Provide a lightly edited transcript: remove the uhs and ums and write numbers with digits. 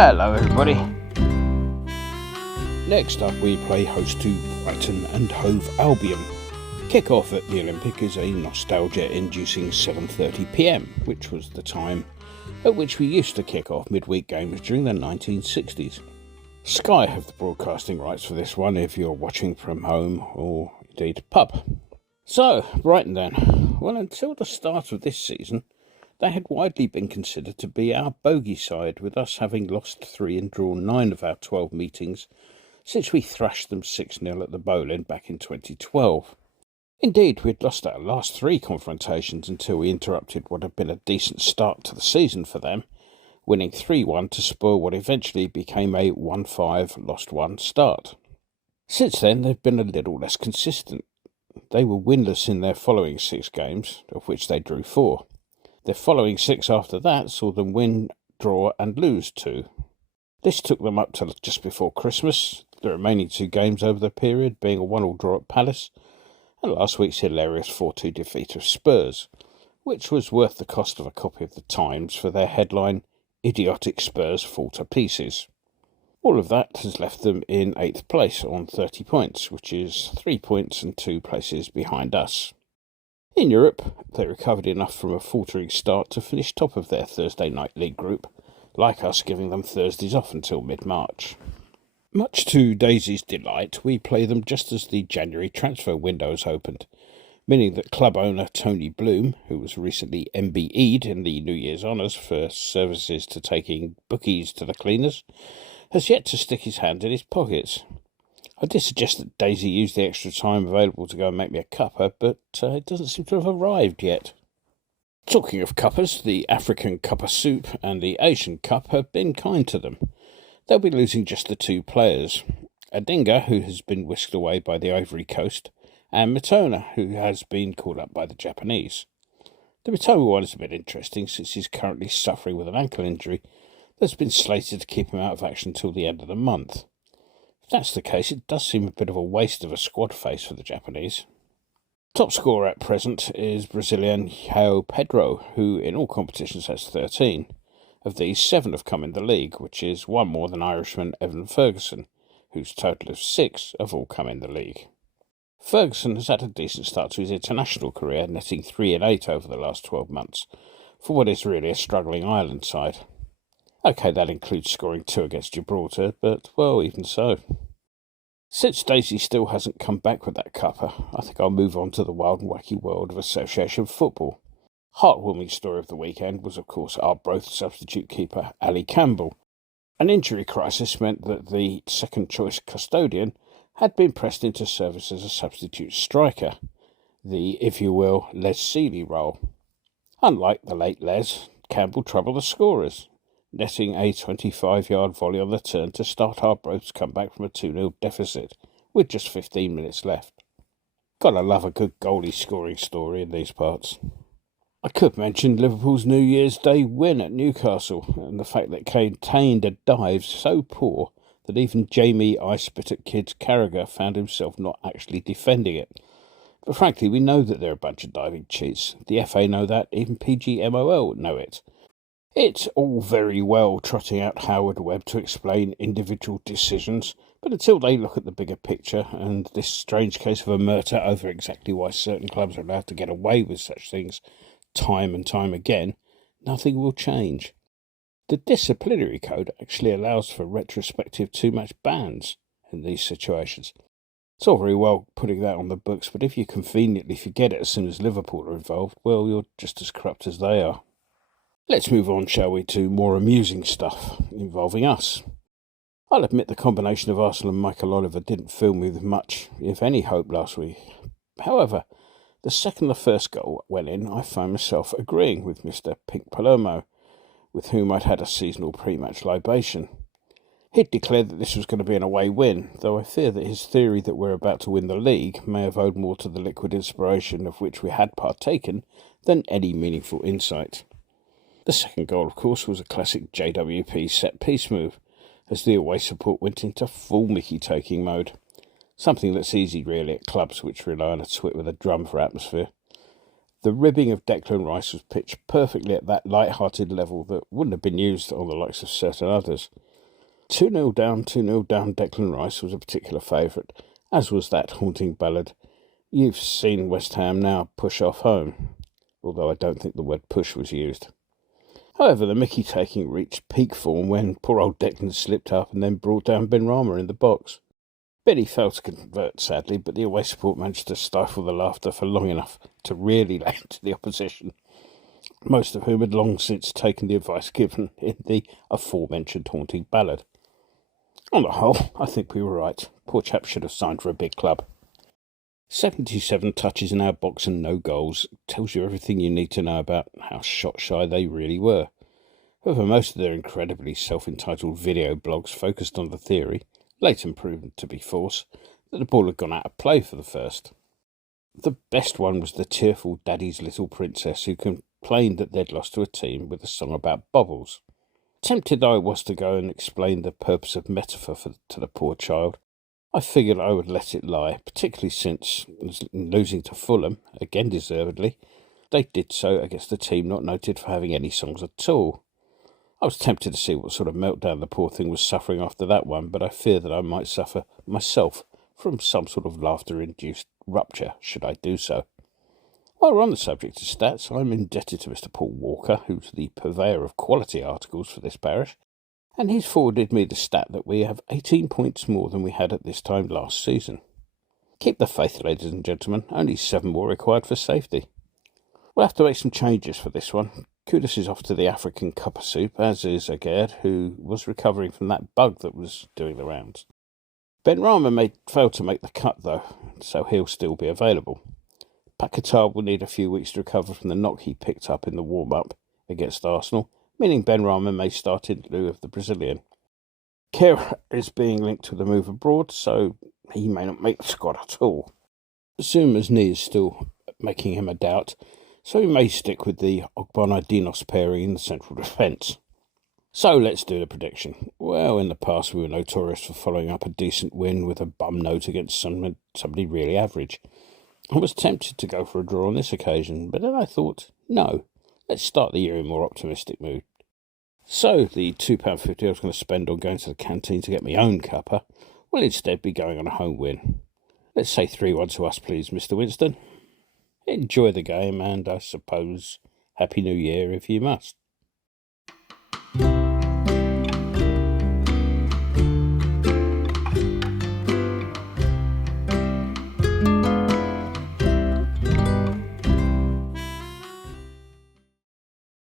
Hello everybody. Next up we play host to Brighton and Hove Albion. Kick-off at the Olympic is a nostalgia-inducing 7:30pm, which was the time at which we used to kick off midweek games during the 1960s. Sky have the broadcasting rights for this one if you're watching from home or indeed pub. So, Brighton then. Well, until the start of this season, they had widely been considered to be our bogey side, with us having lost 3 and drawn 9 of our 12 meetings since we thrashed them 6-0 at the Bowling back in 2012. Indeed, we had lost our last 3 confrontations until we interrupted what had been a decent start to the season for them, winning 3-1 to spoil what eventually became a 1-5 lost 1 start. Since then, they've been a little less consistent. They were winless in their following 6 games, of which they drew 4. Their following 6 after that saw them win, draw and lose 2. This took them up to just before Christmas, the remaining 2 games over the period being a 1-1 draw at Palace and last week's hilarious 4-2 defeat of Spurs, which was worth the cost of a copy of the Times for their headline, "Idiotic Spurs Fall to Pieces." All of that has left them in 8th place on 30 points, which is 3 points and 2 places behind us. In Europe, they recovered enough from a faltering start to finish top of their Thursday night league group, like us giving them Thursdays off until mid-March. Much to Daisy's delight, we play them just as the January transfer window has opened, meaning that club owner Tony Bloom, who was recently MBE'd in the New Year's honours for services to taking bookies to the cleaners, has yet to stick his hand in his pockets. I did suggest that Daisy use the extra time available to go and make me a cuppa, but it doesn't seem to have arrived yet. Talking of cuppas, the African cuppa soup and the Asian cup have been kind to them. They'll be losing just the 2 players, Adinga, who has been whisked away by the Ivory Coast, and Matona, who has been called up by the Japanese. The Matona one is a bit interesting since he's currently suffering with an ankle injury that's been slated to keep him out of action till the end of the month. If that's the case, it does seem a bit of a waste of a squad face for the Japanese. Top scorer at present is Brazilian João Pedro, who in all competitions has 13. Of these, 7 have come in the league, which is 1 more than Irishman Evan Ferguson, whose total of 6 have all come in the league. Ferguson has had a decent start to his international career, netting 3 and 8 over the last 12 months, for what is really a struggling Ireland side. OK, that includes scoring 2 against Gibraltar, but, well, even so. Since Daisy still hasn't come back with that cuppa, I think I'll move on to the wild and wacky world of association football. Heartwarming story of the weekend was, of course, our Arbroath substitute keeper, Ali Campbell. An injury crisis meant that the second-choice custodian had been pressed into service as a substitute striker, the, if you will, Les Seeley role. Unlike the late Les, Campbell troubled the scorers, netting a 25-yard volley on the turn to start Arbroath's comeback from a 2-0 deficit, with just 15 minutes left. Gotta love a good goalie scoring story in these parts. I could mention Liverpool's New Year's Day win at Newcastle, and the fact that contained a dive so poor that even Jamie I Spit at Kids Carragher found himself not actually defending it. But frankly, we know that they're a bunch of diving cheats. The FA know that, even PGMOL know it. It's all very well trotting out Howard Webb to explain individual decisions, but until they look at the bigger picture and this strange case of a murder over exactly why certain clubs are allowed to get away with such things time and time again, nothing will change. The disciplinary code actually allows for retrospective too-much bans in these situations. It's all very well putting that on the books, but if you conveniently forget it as soon as Liverpool are involved, well, you're just as corrupt as they are. Let's move on, shall we, to more amusing stuff involving us. I'll admit the combination of Arsenal and Michael Oliver didn't fill me with much, if any, hope last week. However, the second the first goal went in, I found myself agreeing with Mr. Pink Palomo, with whom I'd had a seasonal pre-match libation. He'd declared that this was going to be an away win, though I fear that his theory that we're about to win the league may have owed more to the liquid inspiration of which we had partaken than any meaningful insight. The second goal, of course, was a classic JWP set-piece move, as the away support went into full Mickey-taking mode. Something that's easy, really, at clubs which rely on a twit with a drum for atmosphere. The ribbing of Declan Rice was pitched perfectly at that light-hearted level that wouldn't have been used on the likes of certain others. 2-0 down, 2-0 down Declan Rice was a particular favourite, as was that haunting ballad, "You've seen West Ham, now push off home," although I don't think the word push was used. However, the mickey-taking reached peak form when poor old Declan slipped up and then brought down Benrahma in the box. Benny failed to convert, sadly, but the away support managed to stifle the laughter for long enough to really lay into the opposition, most of whom had long since taken the advice given in the aforementioned haunting ballad. On the whole, I think we were right. Poor chap should have signed for a big club. 77 touches in our box and no goals tells you everything you need to know about how shot-shy they really were. However, most of their incredibly self-entitled video blogs focused on the theory, later proven to be false, that the ball had gone out of play for the first. The best one was the tearful Daddy's Little Princess who complained that they'd lost to a team with a song about bubbles. Tempted I was to go and explain the purpose of metaphor to the poor child, I figured I would let it lie, particularly since, losing to Fulham, again deservedly, they did so against a team not noted for having any songs at all. I was tempted to see what sort of meltdown the poor thing was suffering after that one, but I feared that I might suffer myself from some sort of laughter-induced rupture should I do so. While we're on the subject of stats, I'm indebted to Mr. Paul Walker, who's the purveyor of quality articles for this parish, and he's forwarded me the stat that we have 18 points more than we had at this time last season. Keep the faith, ladies and gentlemen, only 7 more required for safety. We'll have to make some changes for this one. Kudos is off to the African cuppa soup, as is Agerd, who was recovering from that bug that was doing the rounds. Benrahma failed to make the cut, though, so he'll still be available. Paquetá will need a few weeks to recover from the knock he picked up in the warm-up against Arsenal, meaning Benrahma may start in lieu of the Brazilian. Kehrer is being linked with a move abroad, so he may not make the squad at all. Zuma's knee is still making him a doubt, so he may stick with the Ogbonna-Dinos pairing in the central defence. So let's do the prediction. Well, in the past we were notorious for following up a decent win with a bum note against somebody really average. I was tempted to go for a draw on this occasion, but then I thought, no, let's start the year in a more optimistic mood. So the £2.50 I was going to spend on going to the canteen to get my own cuppa will instead be going on a home win. Let's say 3-1 to us, please, Mr. Winston. Enjoy the game, and I suppose Happy New Year if you must.